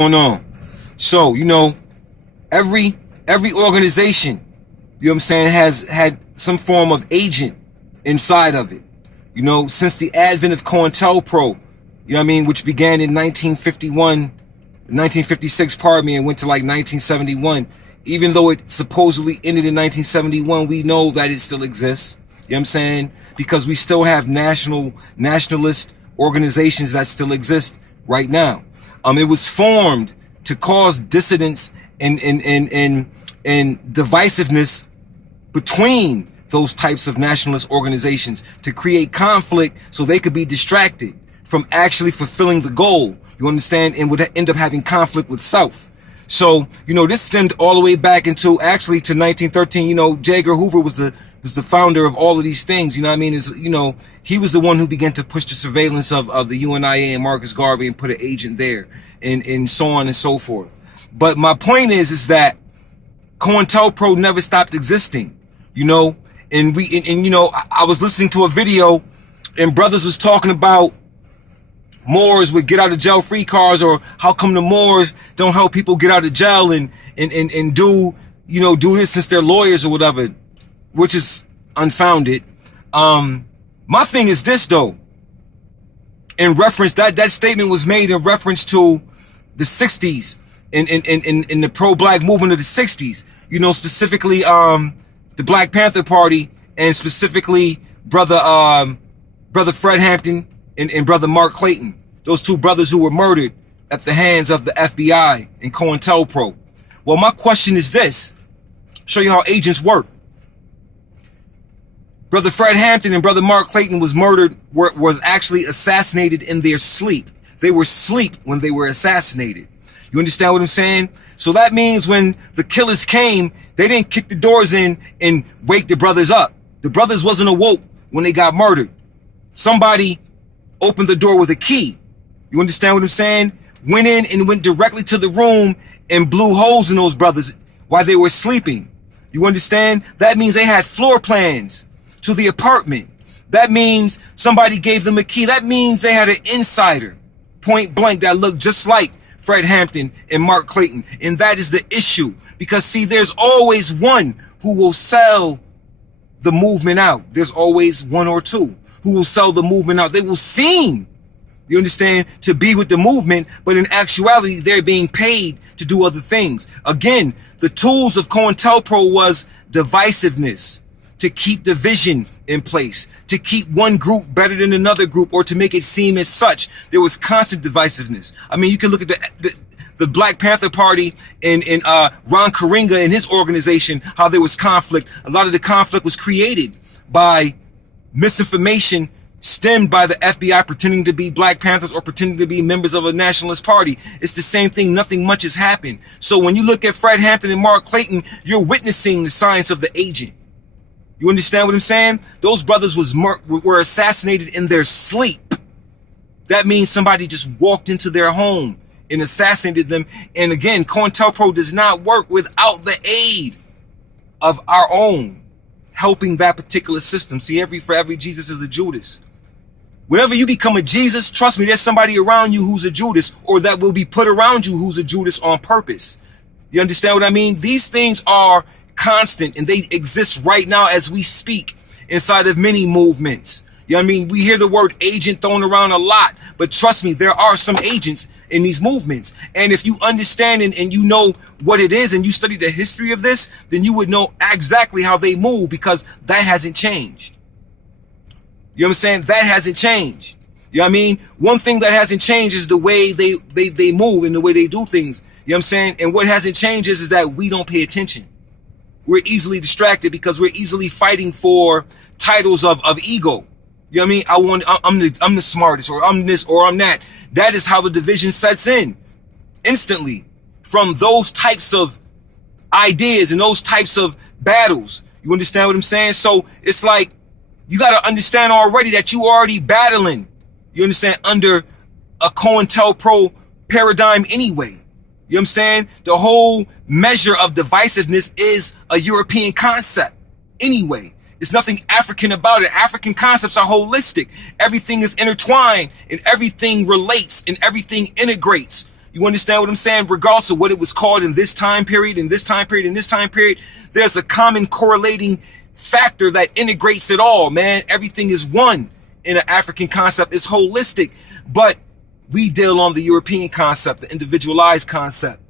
Going on. So, every every organization, has had some form of agent inside of it. Since the advent of Cointelpro, which began in 1956, pardon me, and went to like 1971. Even though it supposedly ended in 1971, we know that it still exists. Because we still have nationalist organizations that still exist right now. It was formed to cause dissidence and divisiveness between those types of nationalist organizations, to create conflict so they could be distracted from actually fulfilling the goal. You understand? And would end up having conflict with South. So, this stemmed all the way back to 1913. J. Edgar Hoover was the founder of all of these things. He was the one who began to push the surveillance of the UNIA and Marcus Garvey and put an agent there, and so on and so forth. But my point is that Cointelpro never stopped existing, and I was listening to a video and brothers was talking about Moors would get out of jail free cards, or how come the Moors don't help people get out of jail and do this since they're lawyers or whatever, which is unfounded. My thing is this though, in reference that statement was made in reference to the 60s in the pro-black movement of the 60s, specifically the Black Panther Party, and specifically brother Fred Hampton and brother Mark Clayton, those two brothers who were murdered at the hands of the FBI and Cointelpro. Well, my question is this: show you how agents work. Brother Fred Hampton and brother Mark Clayton was actually assassinated in their sleep. They were asleep when they were assassinated. You understand what I'm saying? So that means when the killers came, they didn't kick the doors in and wake the brothers up. The brothers wasn't awoke when they got murdered. Somebody opened the door with a key. You understand what I'm saying? Went in and went directly to the room and blew holes in those brothers while they were sleeping. You understand? That means they had floor plans to the apartment. That means somebody gave them a key. That means they had an insider, point blank, that looked just like Fred Hampton and Mark Clayton. And that is the issue. Because see, there's always one who will sell the movement out. There's always one or two who will sell the movement out. They will seem, you understand, to be with the movement, but in actuality, they're being paid to do other things. Again, the tools of Cointelpro was divisiveness, to keep division in place, to keep one group better than another group, or to make it seem as such. There was constant divisiveness. I mean, you can look at the Black Panther Party and Ron Karenga and his organization, how there was conflict. A lot of the conflict was created by misinformation stemmed by the FBI pretending to be Black Panthers or pretending to be members of a nationalist party. It's the same thing. Nothing much has happened. So when you look at Fred Hampton and Mark Clayton, you're witnessing the science of the agent. You understand what I'm saying? Those brothers were assassinated in their sleep. That means somebody just walked into their home and assassinated them. And again, Cointelpro does not work without the aid of our own helping that particular system. See, for every Jesus is a Judas. Whenever you become a Jesus, trust me, there's somebody around you who's a Judas, or that will be put around you who's a Judas on purpose. You understand what I mean? These things are constant, and they exist right now as we speak inside of many movements. You know what I mean? We hear the word agent thrown around a lot, but trust me, there are some agents in these movements. And if you understand and you know what it is and you study the history of this, then you would know exactly how they move, because that hasn't changed. You know what I'm saying? That hasn't changed. You know what I mean? One thing that hasn't changed is the way they move and the way they do things. You know what I'm saying? And what hasn't changed is that we don't pay attention. We're easily distracted because we're easily fighting for titles of ego. You know what I mean? I'm the smartest, or I'm this, or I'm that. That is how the division sets in instantly from those types of ideas and those types of battles. You understand what I'm saying? So it's like, you got to understand already that you already battling, you understand, under a Cointelpro paradigm anyway. You know what I'm saying? The whole measure of divisiveness is a European concept anyway. There's nothing African about it. African concepts are holistic. Everything is intertwined and everything relates and everything integrates. You understand what I'm saying? Regardless of what it was called in this time period, in this time period, in this time period, there's a common correlating factor that integrates it all, man. Everything is one in an African concept. It's holistic, but we deal on the European concept, the individualized concept.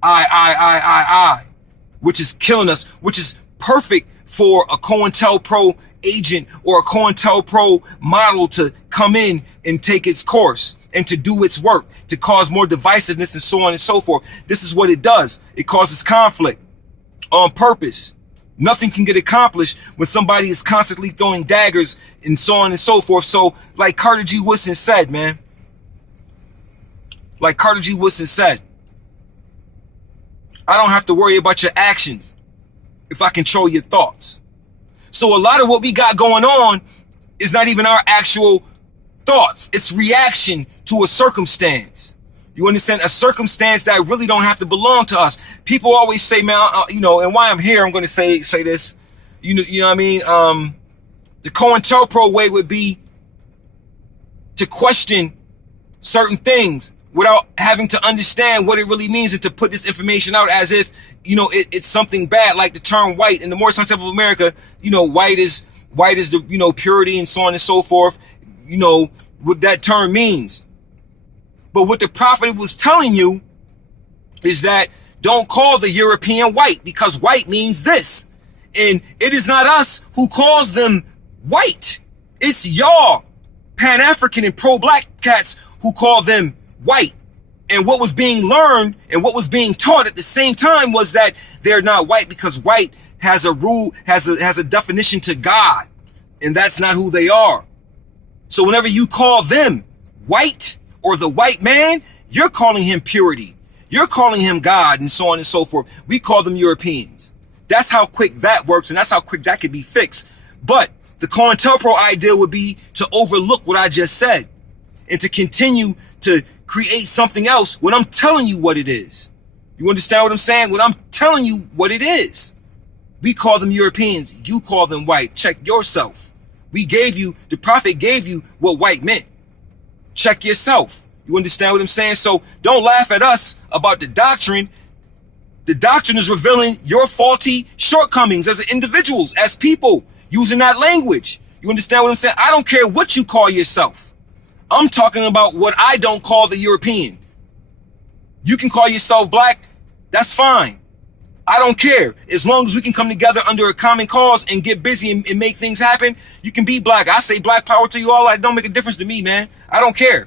I, which is killing us, which is perfect for a Cointelpro agent or a Cointelpro model to come in and take its course and to do its work, to cause more divisiveness and so on and so forth. This is what it does. It causes conflict on purpose. Nothing can get accomplished when somebody is constantly throwing daggers and so on and so forth. So like Carter G. Woodson said, man, like Carter G. Woodson said, I don't have to worry about your actions if I control your thoughts. So a lot of what we got going on is not even our actual thoughts. It's reaction to a circumstance. You understand? A circumstance that really don't have to belong to us. People always say, man, and why I'm here, I'm going to say this. You know what I mean? The Cointelpro way would be to question certain things without having to understand what it really means and to put this information out as if, it's something bad, like the term white. In the Morris concept of America, white is the, purity and so on and so forth, what that term means. But what the prophet was telling you is that don't call the European white, because white means this. And it is not us who calls them white. It's y'all, Pan-African and pro-black cats, who call them white. And what was being learned and what was being taught at the same time was that they're not white, because white has a rule, has a definition to God, and that's not who they are. So whenever you call them white or the white man, you're calling him purity. You're calling him God and so on and so forth. We call them Europeans. That's how quick that works, and that's how quick that could be fixed. But the Cointelpro idea would be to overlook what I just said and to continue to create something else when I'm telling you what it is. You understand what I'm saying? When I'm telling you what it is. We call them Europeans. You call them white. Check yourself. The prophet gave you what white meant. Check yourself. You understand what I'm saying? So don't laugh at us about the doctrine. The doctrine is revealing your faulty shortcomings as individuals, as people, using that language. You understand what I'm saying? I don't care what you call yourself. I'm talking about what I don't call the European. You can call yourself black. That's fine. I don't care. As long as we can come together under a common cause and get busy and make things happen, you can be black. I say black power to you all. That don't make a difference to me, man. I don't care.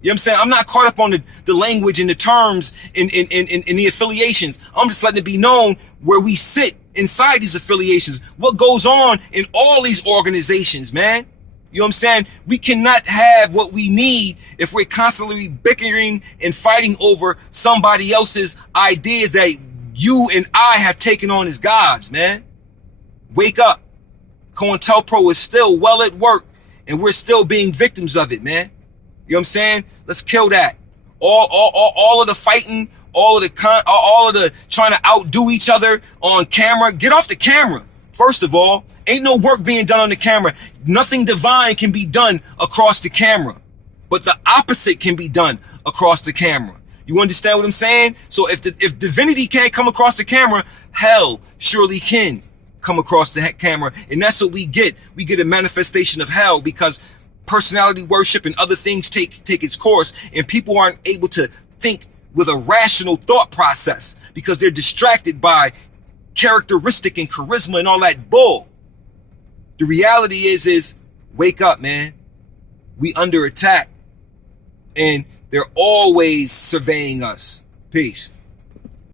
You know what I'm saying? I'm not caught up on the language and the terms and the affiliations. I'm just letting it be known where we sit inside these affiliations. What goes on in all these organizations, man. You know what I'm saying? We cannot have what we need if we're constantly bickering and fighting over somebody else's ideas that you and I have taken on as gods, man. Wake up. Cointelpro is still well at work, and we're still being victims of it, man. You know what I'm saying? Let's kill that. All of the fighting, all of the trying to outdo each other on camera. Get off the camera. First of all, ain't no work being done on the camera. Nothing divine can be done across the camera, but the opposite can be done across the camera. You understand what I'm saying? So if divinity can't come across the camera, hell surely can come across the camera. And that's what we get. We get a manifestation of hell because personality worship and other things take its course, and people aren't able to think with a rational thought process because they're distracted by characteristic and charisma and all that bull. The reality is wake up, man. We under attack, and they're always surveying us. Peace.